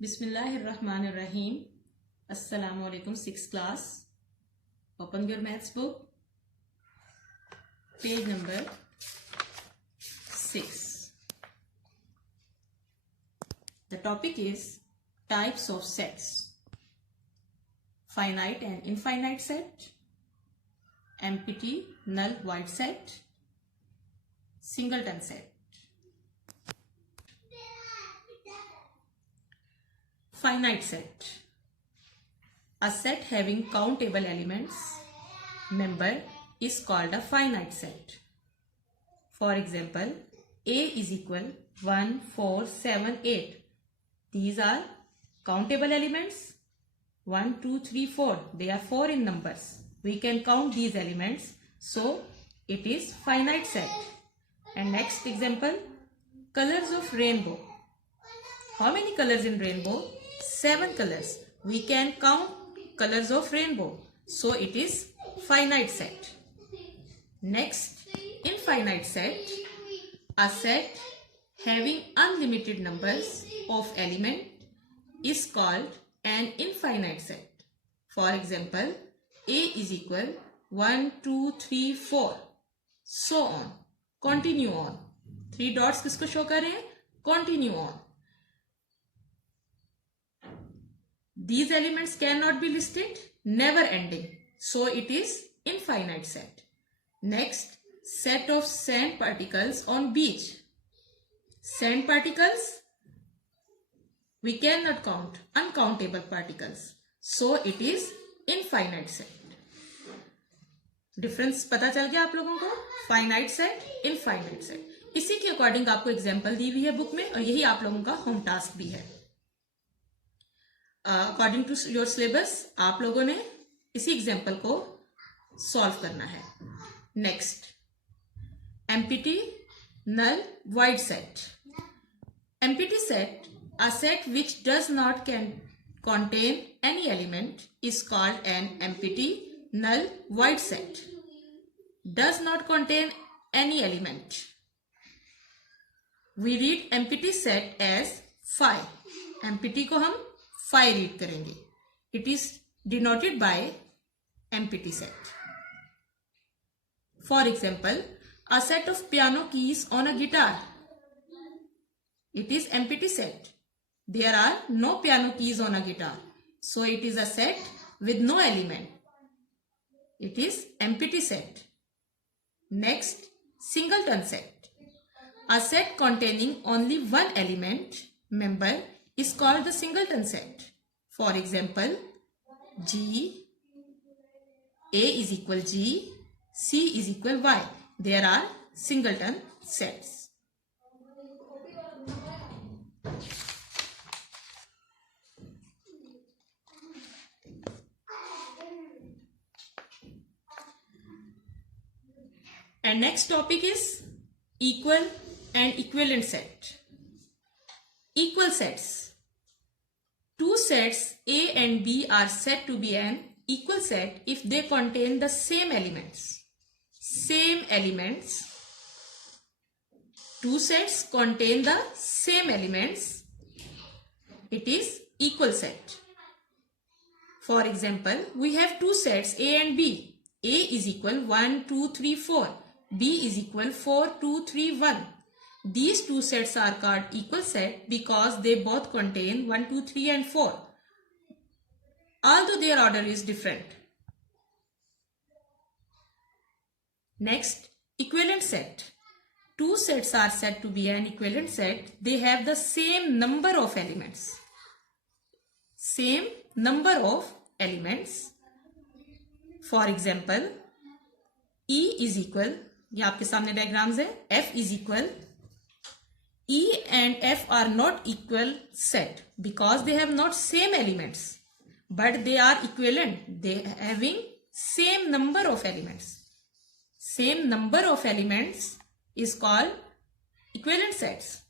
Bismillahirrahmanirrahim. Assalamu alaikum, 6th class. Open your maths book. Page number 6. The topic is types of sets. Finite and infinite set, empty, null, void set, singleton set. Finite set. A set having countable elements member is called a finite set. For example, A is equal 1, 4, 7, 8. These are countable elements. 1, 2, 3, 4. They are 4 in numbers. We can count these elements. So, it is finite set. And next example, colors of rainbow. How many colors in rainbow? 7 colors. We can count colors of rainbow. So it is finite set. Next, infinite set. A set having unlimited numbers of element is called an infinite set. For example, A is equal 1, 2, 3, 4. So on. Continue on. 3 dots किसको show कर रहे हैं? Continue on. These elements cannot be listed, never ending. So it is infinite set. Next, set of sand particles on beach. Sand particles, we cannot count, uncountable particles. So it is infinite set. Difference पता चल गया आप लोगों को? Finite set, infinite set. इसी के according आपको example दी हुई है बुक में और यही आप लोगों का होम टास्क भी है. अकॉर्डिंग टू योर सिलेबस आप लोगों ने इसी एग्जाम्पल को सॉल्व करना है. Next, empty, null, void set. Empty set, a set which does not contain any element is called an empty, null, void set. Does not contain any element. We read empty set as phi. Empty को हम phi read करेंगे. It is denoted by empty set. For example, a set of piano keys on a guitar. It is empty set. There are no piano keys on a guitar. So it is a set with no element. It is empty set. Next, singleton set. A set containing only one element member is called the singleton set. For example, G, A is equal G, C is equal Y. There are singleton sets. And next topic is equal and equivalent set. Equal sets. Two sets A and B are said to be an equal set if they contain the same elements. Same elements. Two sets contain the same elements. It is equal set. For example, we have two sets A and B. A is equal 1, 2, 3, 4. B is equal 4, 2, 3, 1. These two sets are called equal set because they both contain 1, 2, 3 and 4. Although their order is different. Next, equivalent set. Two sets are said to be an equivalent set. They have the same number of elements. Same number of elements. For example, E is equal, ये आपके सामने diagrams है, F is equal. E and F are not equal set because they have not same elements, but they are equivalent. They having same number of elements. Same number of elements is called equivalent sets,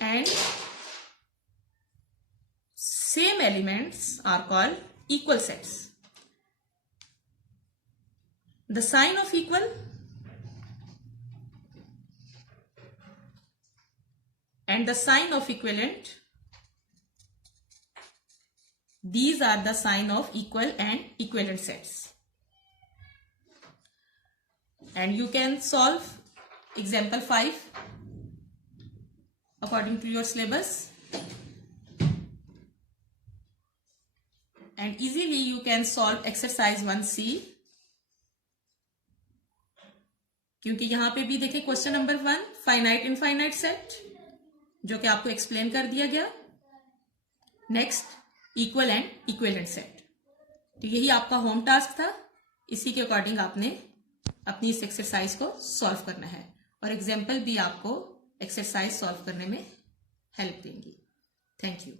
and same elements are called equal sets. The sign of equal and the sign of equivalent These are the sign of equal and equivalent sets. And you can solve example 5 according to your syllabus. And easily you can solve exercise 1C. क्योंकि यहां पे भी देखिए question number 1 finite infinite set जो कि आपको explain कर दिया गया. Next equal and equivalent set. तो यही आपका होम टास्क था. इसी के अकॉर्डिंग आपने अपनी इस एक्सरसाइज को सॉल्व करना है और एग्जाम्पल भी आपको एक्सरसाइज सॉल्व करने में हेल्प देंगी. Thank you.